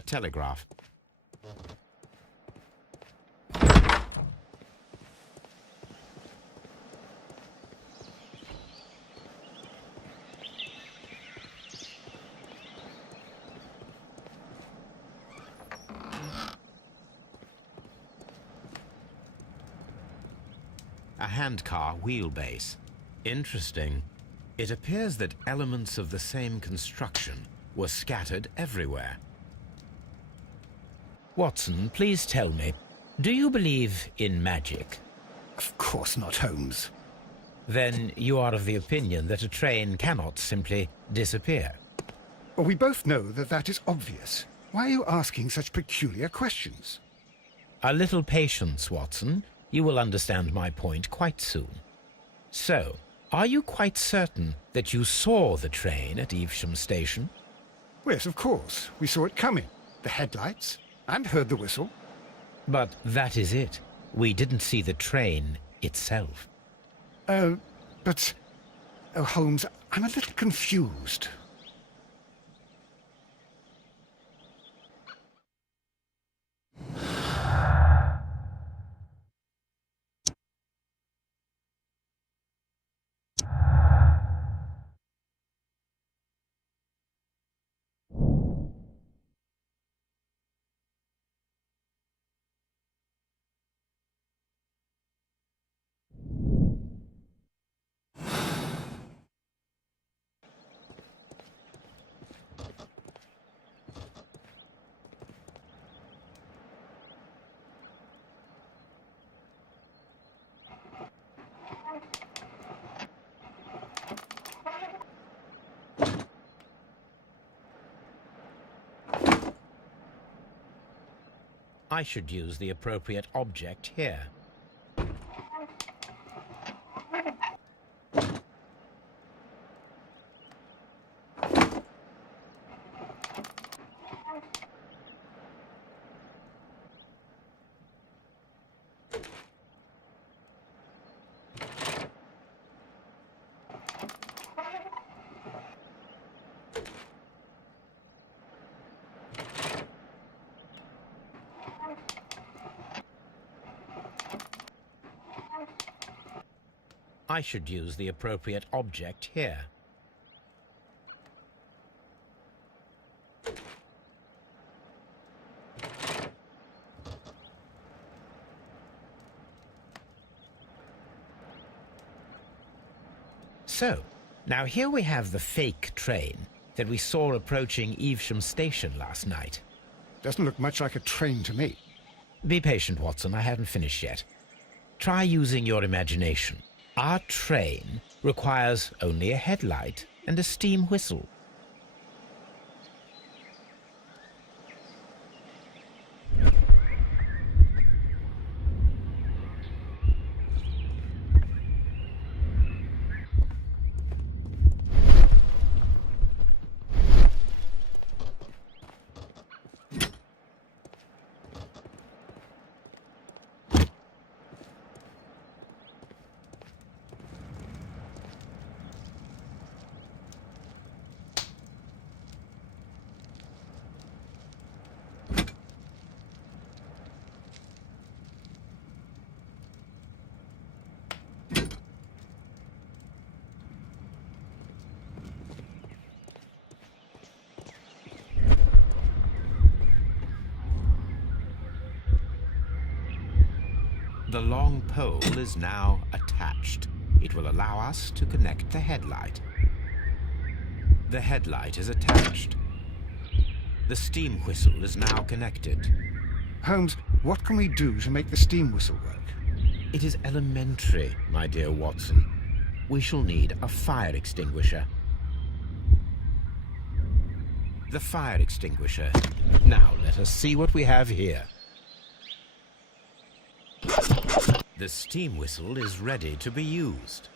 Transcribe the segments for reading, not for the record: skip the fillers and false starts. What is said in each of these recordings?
a telegraph. A handcar wheelbase. Interesting. It appears that elements of the same construction were scattered everywhere. Watson, please tell me, do you believe in magic? Of course not, Holmes. Then you are of the opinion that a train cannot simply disappear. Well, we both know that that is obvious. Why are you asking such peculiar questions? A little patience, Watson. You will understand my point quite soon. So, are you quite certain that you saw the train at Evesham Station? Yes, of course. We saw it coming. The headlights, and heard the whistle. But that is it. We didn't see the train itself. But... Oh, Holmes, I'm a little confused. I should use the appropriate object here. I should use the appropriate object here. So, now here we have the fake train that we saw approaching Evesham Station last night. Doesn't look much like a train to me. Be patient, Watson. I haven't finished yet. Try using your imagination. Our train requires only a headlight and a steam whistle. The long pole is now attached. It will allow us to connect the headlight. The headlight is attached. The steam whistle is now connected. Holmes, what can we do to make the steam whistle work? It is elementary, my dear Watson. We shall need a fire extinguisher. The fire extinguisher. Now let us see what we have here. The steam whistle is ready to be used.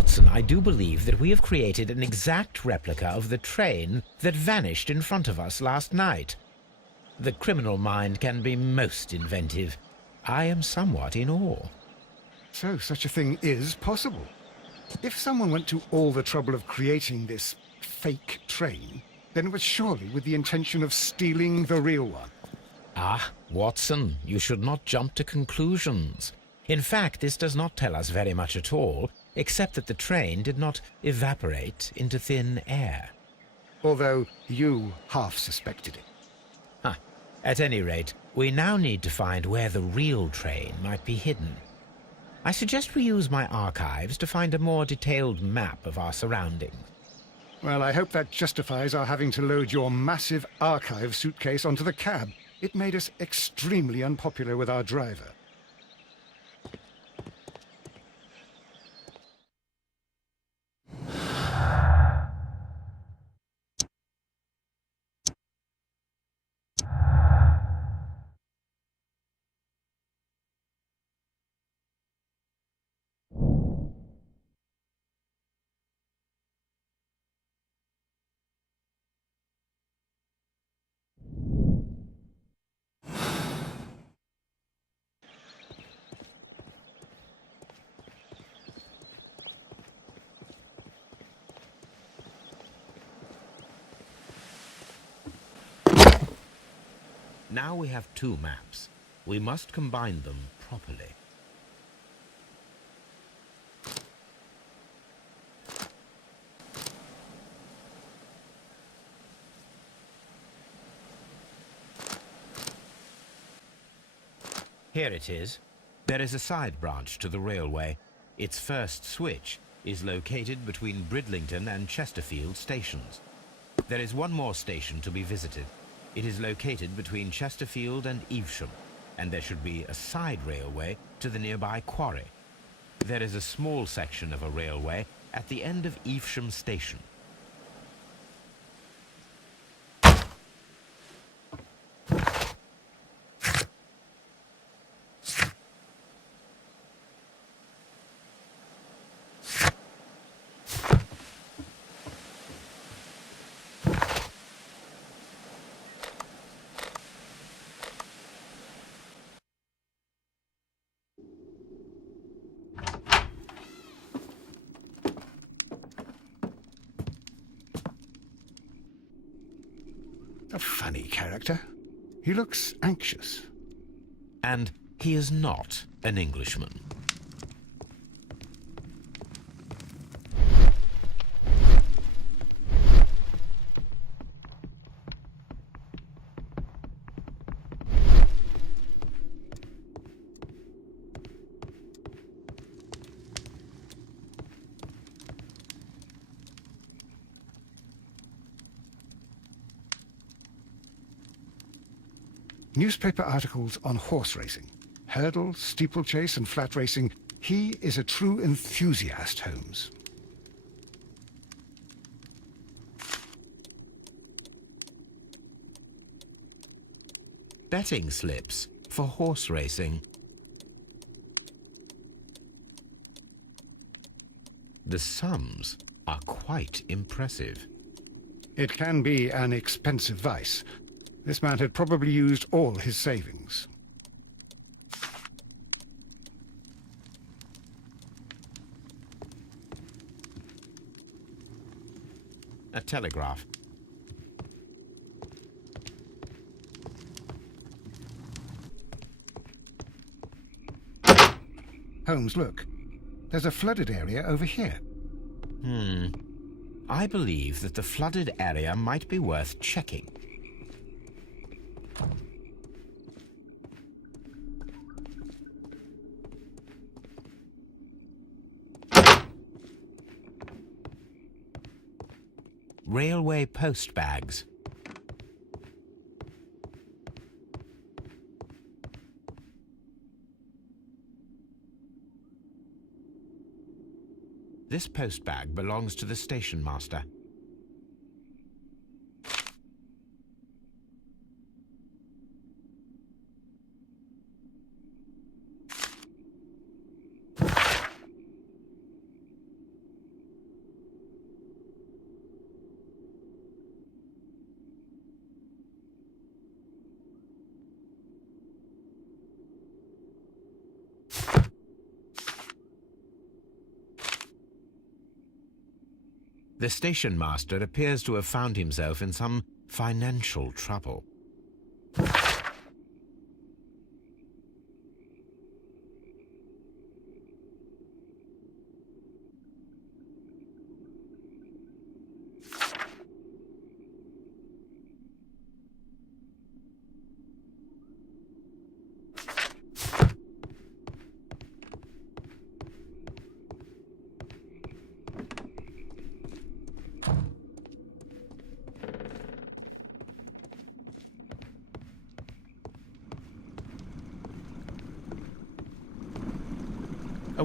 Watson, I do believe that we have created an exact replica of the train that vanished in front of us last night. The criminal mind can be most inventive. I am somewhat in awe. So such a thing is possible. If someone went to all the trouble of creating this fake train, then it was surely with the intention of stealing the real one. Ah, Watson, you should not jump to conclusions. In fact, this does not tell us very much at all, except that the train did not evaporate into thin air. Although you half suspected it. Ah, at any rate, we now need to find where the real train might be hidden. I suggest we use my archives to find a more detailed map of our surroundings. Well, I hope that justifies our having to load your massive archive suitcase onto the cab. It made us extremely unpopular with our driver. Now we have two maps. We must combine them properly. Here it is. There is a side branch to the railway. Its first switch is located between Bridlington and Chesterfield stations. There is one more station to be visited. It is located between Chesterfield and Evesham, and there should be a side railway to the nearby quarry. There is a small section of a railway at the end of Evesham station. A funny character. He looks anxious. And he is not an Englishman. Newspaper articles on horse racing. Hurdle, steeplechase and flat racing. He is a true enthusiast, Holmes. Betting slips for horse racing. The sums are quite impressive. It can be an expensive vice. This man had probably used all his savings. A telegraph. Holmes, look. There's a flooded area over here. I believe that the flooded area might be worth checking. Railway post bags. This post bag belongs to the station master. The station master appears to have found himself in some financial trouble.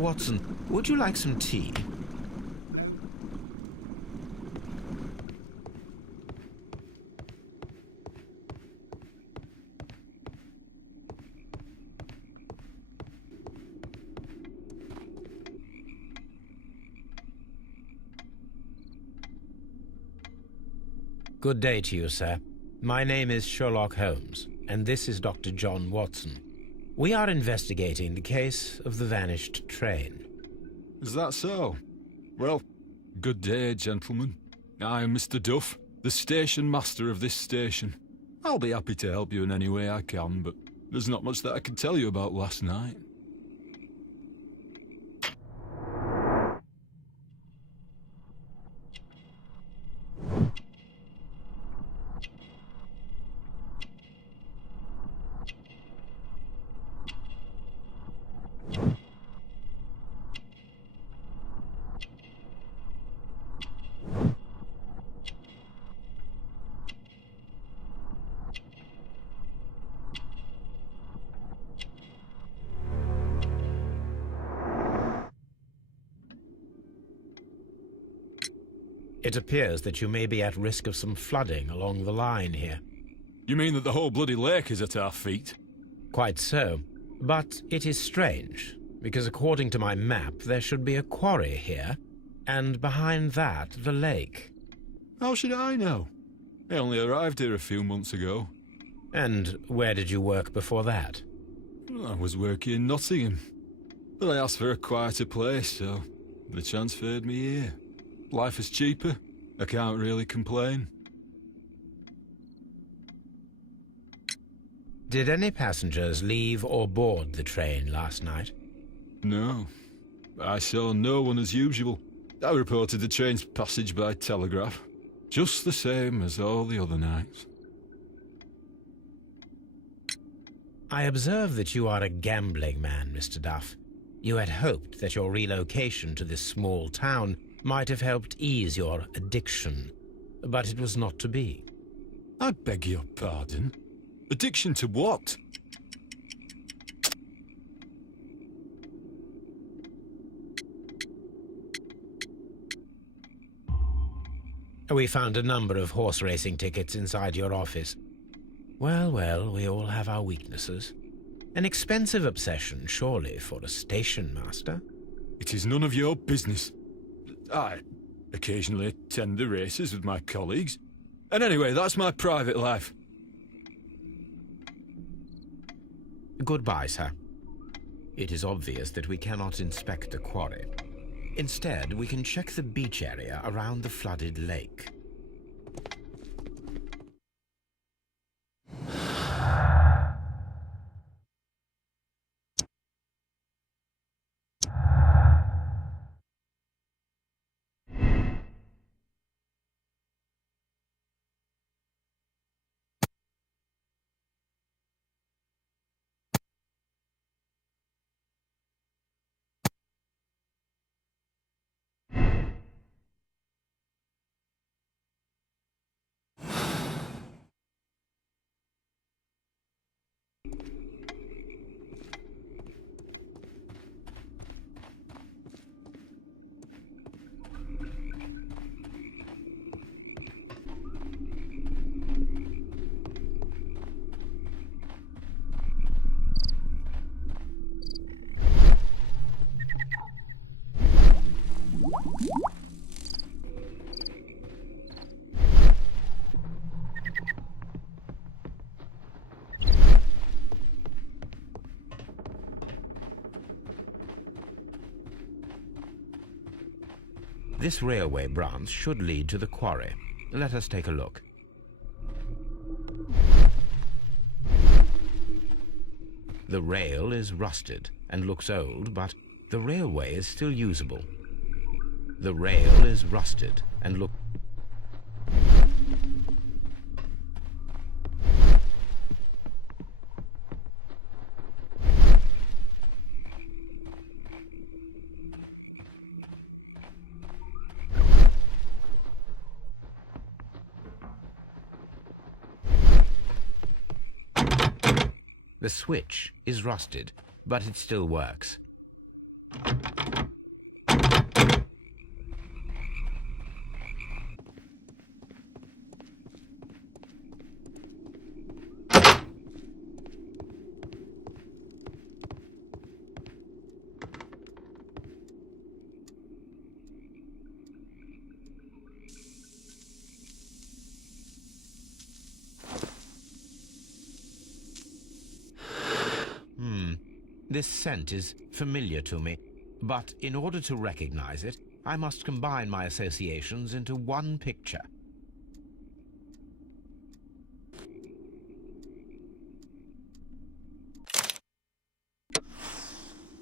Watson, would you like some tea? Good day to you, sir. My name is Sherlock Holmes, and this is Dr. John Watson. We are investigating the case of the vanished train. Is that so? Well, good day, gentlemen. I am Mr. Duff, the station master of this station. I'll be happy to help you in any way I can, but there's not much that I can tell you about last night. It appears that you may be at risk of some flooding along the line here. You mean that the whole bloody lake is at our feet? Quite so. But it is strange, because according to my map, there should be a quarry here, and behind that, the lake. How should I know? I only arrived here a few months ago. And where did you work before that? I was working in Nottingham, but I asked for a quieter place, so they transferred me here. Life is cheaper. I can't really complain. Did any passengers leave or board the train last night? No. I saw no one as usual. I reported the train's passage by telegraph. Just the same as all the other nights. I observe that you are a gambling man, Mr. Duff. You had hoped that your relocation to this small town might have helped ease your addiction, but it was not to be. I beg your pardon? Addiction to what? We found a number of horse racing tickets inside your office. Well, well, we all have our weaknesses. An expensive obsession, surely, for a station master. It is none of your business. I occasionally attend the races with my colleagues. And anyway, that's my private life. Goodbye, sir. It is obvious that we cannot inspect the quarry. Instead, we can check the beach area around the flooded lake. This railway branch should lead to the quarry. Let us take a look. The rail is rusted and looks old, but the railway is still usable. The rail is rusted and looks... The switch is rusted, but it still works. This scent is familiar to me, but in order to recognize it, I must combine my associations into one picture.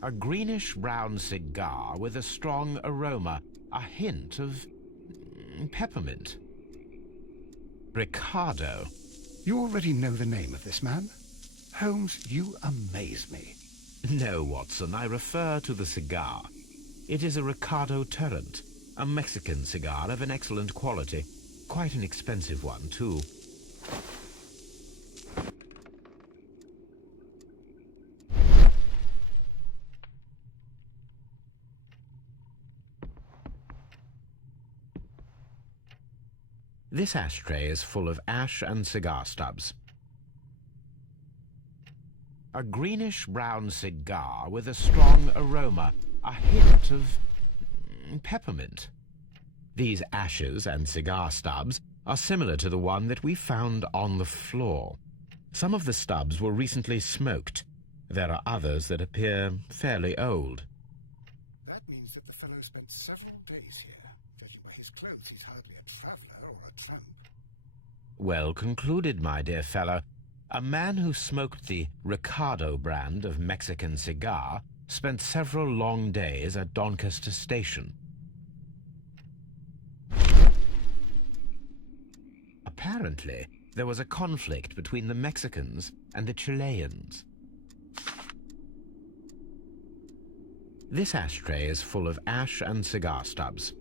A greenish-brown cigar with a strong aroma, a hint of peppermint. Ricardo. You already know the name of this man? Holmes, you amaze me. No, Watson, I refer to the cigar. It is a Ricardo Turrent, a Mexican cigar of an excellent quality. Quite an expensive one, too. This ashtray is full of ash and cigar stubs. A greenish-brown cigar with a strong aroma, a hint of peppermint. These ashes and cigar stubs are similar to the one that we found on the floor. Some of the stubs were recently smoked. There are others that appear fairly old. That means that the fellow spent several days here. Judging by his clothes, he's hardly a traveller or a tramp. Well concluded, my dear fellow. A man who smoked the Ricardo brand of Mexican cigar spent several long days at Doncaster Station. Apparently, there was a conflict between the Mexicans and the Chileans. This ashtray is full of ash and cigar stubs.